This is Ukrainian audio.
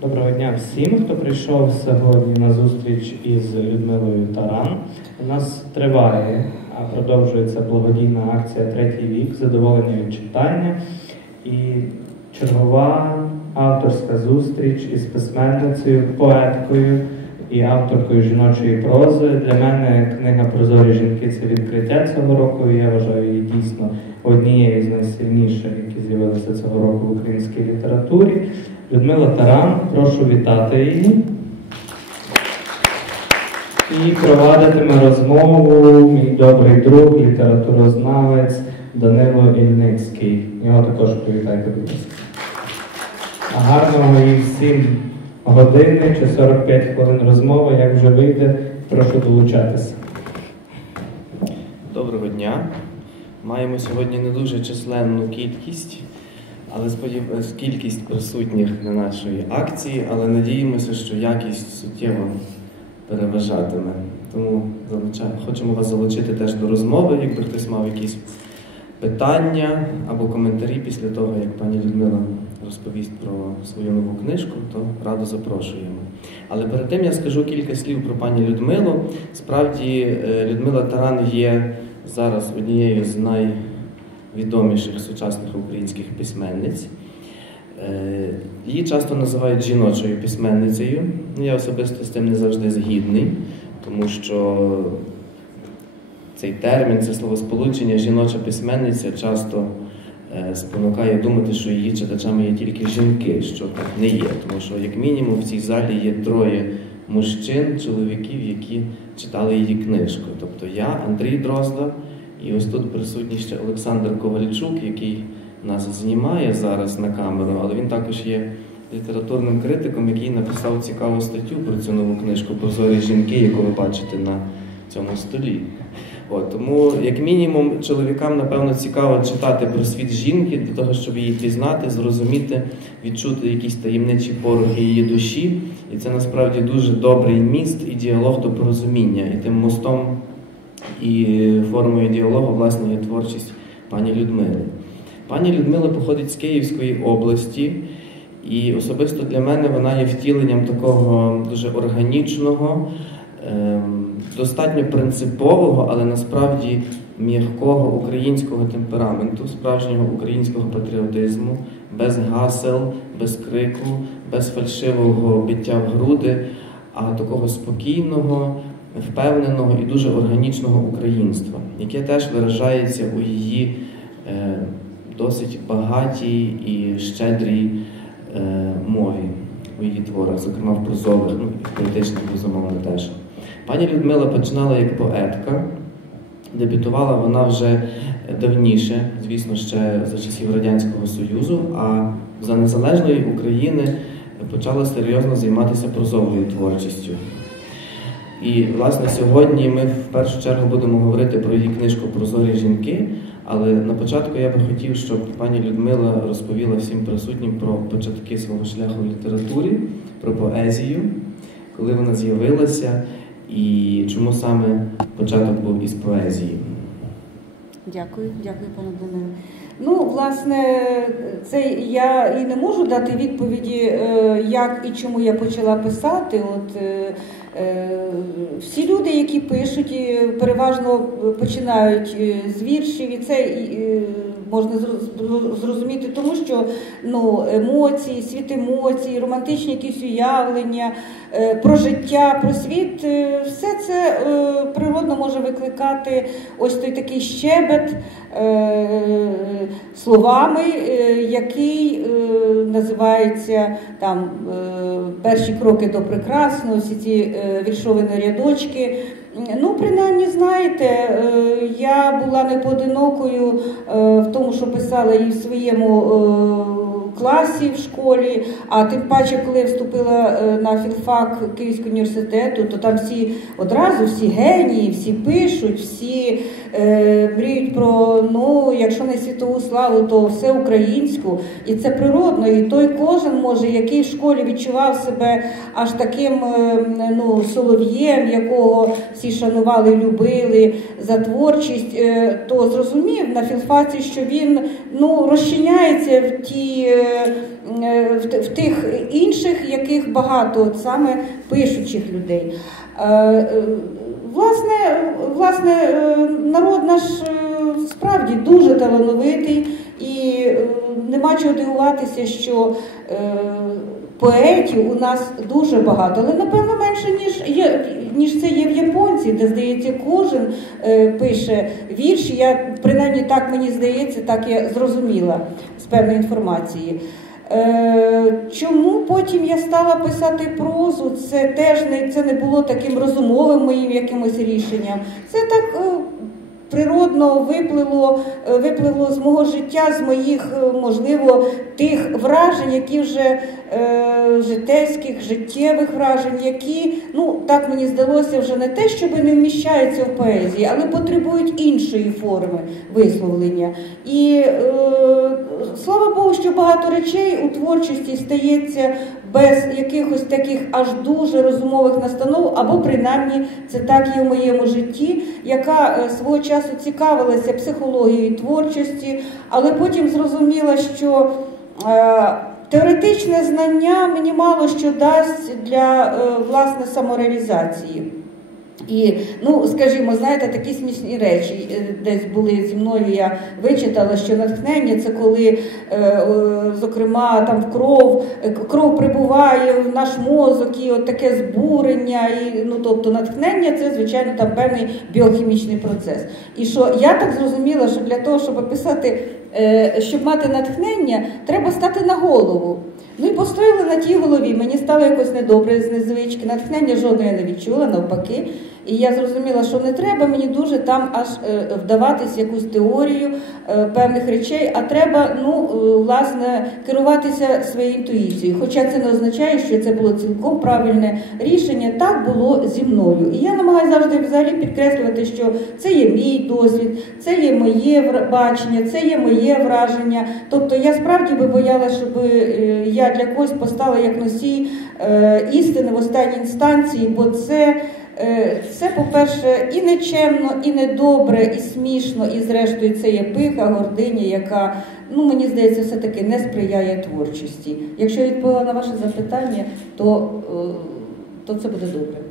Доброго дня всім, хто прийшов сьогодні на зустріч із Людмилою Таран. У нас триває, а продовжується благодійна акція Третій вік задоволення від читання і чергова авторська зустріч із письменницею, поеткою і авторкою жіночої прози. Для мене книга Прозорі жінки це відкриття цього року. і Я вважаю її дійсно однією з найсильніших, які з'явилися цього року в українській літературі. Людмила Таран, прошу вітати її. І провадитиме розмову мій добрий друг, літературознавець Данило Ільницький. Його також привітайте, будь ласка. Гарного і всім години чи 45 хвилин розмови, як вже вийде, прошу долучатися. Доброго дня. Маємо сьогодні не дуже численну кількість, але сподів... кількість присутніх на нашої акції, але надіємося, що якість суттєво переважатиме. Тому хочемо вас залучити теж до розмови, якби хтось мав якісь питання або коментарі після того, як пані Людмила розповість про свою нову книжку, то радо запрошуємо. Але перед тим я скажу кілька слів про пані Людмилу. Справді, е, Людмила Таран є зараз однією з найвідоміших сучасних українських письменниць. Е, її часто називають жіночою письменницею. Я особисто з тим не завжди згідний, тому що цей термін, це словосполучення жіноча письменниця часто е, спонукає думати, що її читачами є тільки жінки, що так не є. Тому що, як мінімум, в цій залі є троє мужчин, чоловіків, які читали її книжку. Тобто я, Андрій Дрозда, і ось тут присутній ще Олександр Ковальчук, який нас знімає зараз на камеру, але він також є літературним критиком, який написав цікаву статтю про цю нову книжку Прозорі жінки, яку ви бачите на цьому столі. От, Тому, як мінімум, чоловікам, напевно, цікаво читати про світ жінки, для того, щоб її пізнати, зрозуміти, відчути якісь таємничі порохи її душі. І це насправді дуже добрий міст і діалог до порозуміння. І тим мостом і формою діалогу, власне, є творчість пані Людмили. Пані Людмила походить з Київської області, і особисто для мене вона є втіленням такого дуже органічного. Ем, достатньо принципового, але насправді м'якого українського темпераменту, справжнього українського патріотизму, без гасел, без крику, без фальшивого биття в груди, а такого спокійного, впевненого і дуже органічного українства, яке теж виражається у її е, досить багатій і щедрій е, мові у її творах, зокрема в прозових, ну в поетичних, безумовно, теж. Пані Людмила починала як поетка, дебютувала вона вже давніше, звісно, ще за часів Радянського Союзу, а за незалежної України почала серйозно займатися прозовою творчістю. І, власне, сьогодні ми в першу чергу будемо говорити про її книжку Прозорі жінки. Але на початку я би хотів, щоб пані Людмила розповіла всім присутнім про початки свого шляху в літературі, про поезію, коли вона з'явилася. І чому саме початок був із поезії? Дякую, дякую, пане Даниле. Ну, власне, це я і не можу дати відповіді, е, як і чому я почала писати. От е, всі люди, які пишуть, переважно починають з віршів, і це можна зрозуміти, тому що ну, емоції, світ емоцій, романтичні якісь уявлення, про життя, про світ, все це природно може викликати ось той такий щебет словами, е, який е, називається там е, перші кроки до прекрасного, всі ці віршові рядочки. Ну, принаймні, знаєте, я була не поодинокою в тому, що писала і в своєму класі в школі, а тим паче, коли я вступила на філфак Київського університету, то там всі одразу всі генії, всі пишуть, всі е, мріють про ну, якщо не світову славу, то все українську. І це природно. І той кожен може, який в школі відчував себе аж таким е, ну, солов'єм, якого всі шанували, любили за творчість, е, то зрозумів на філфаці, що він ну, розчиняється в ті. е, е, В, тих інших, яких багато, от саме пишучих людей. Е, е, Власне, власне, е, народ наш е, справді дуже талановитий, і е, нема чого дивуватися, що поетів у нас дуже багато, але напевно менше, ніж є, ніж це є в японці, де здається, кожен пише вірші. Я принаймні так мені здається, так я зрозуміла з певної інформації. Е, Чому потім я стала писати прозу? Це теж не це не було таким розумовим моїм якимось рішенням. Це так е, природно випливло, е, випливло з мого життя, з моїх, можливо, тих вражень, які вже житейських, життєвих вражень, які, ну так мені здалося, вже не те, щоб не вміщаються в поезії, але потребують іншої форми висловлення. І е, слава Богу, що багато речей у творчості стається без якихось таких аж дуже розумових настанов, або принаймні це так є в моєму житті, яка е, свого часу цікавилася психологією творчості, але потім зрозуміла, що е, теоретичне знання мені мало що дасть для е, власне самореалізації. І, ну, скажімо, знаєте, такі смішні речі е, десь були зі мною. Я вичитала, що натхнення це коли, е, е, зокрема, там в кров, кров прибуває в наш мозок, і от таке збурення. І, ну, тобто натхнення це, звичайно, там певний біохімічний процес. І що я так зрозуміла, що для того, щоб писати, е, щоб мати натхнення, треба стати на голову. Ну і постояли на тій голові. Мені стало якось недобре з незвички. Натхнення жодного я не відчула, навпаки. І я зрозуміла, що не треба мені дуже там аж е, вдаватись якусь теорію е, певних речей, а треба, ну, е, власне, керуватися своєю інтуїцією. Хоча це не означає, що це було цілком правильне рішення. Так було зі мною. І я намагаюся завжди взагалі підкреслювати, що це є мій досвід, це є моє бачення, це є моє враження. Тобто я справді би боялася, щоб я для когось постала як носій істини в останній інстанції, бо це. Е, Це, по-перше, і нечемно, і недобре, і смішно, і зрештою це є пиха, гординя, яка, ну мені здається, все-таки не сприяє творчості. Якщо я відповіла на ваше запитання, то, е, то це буде добре.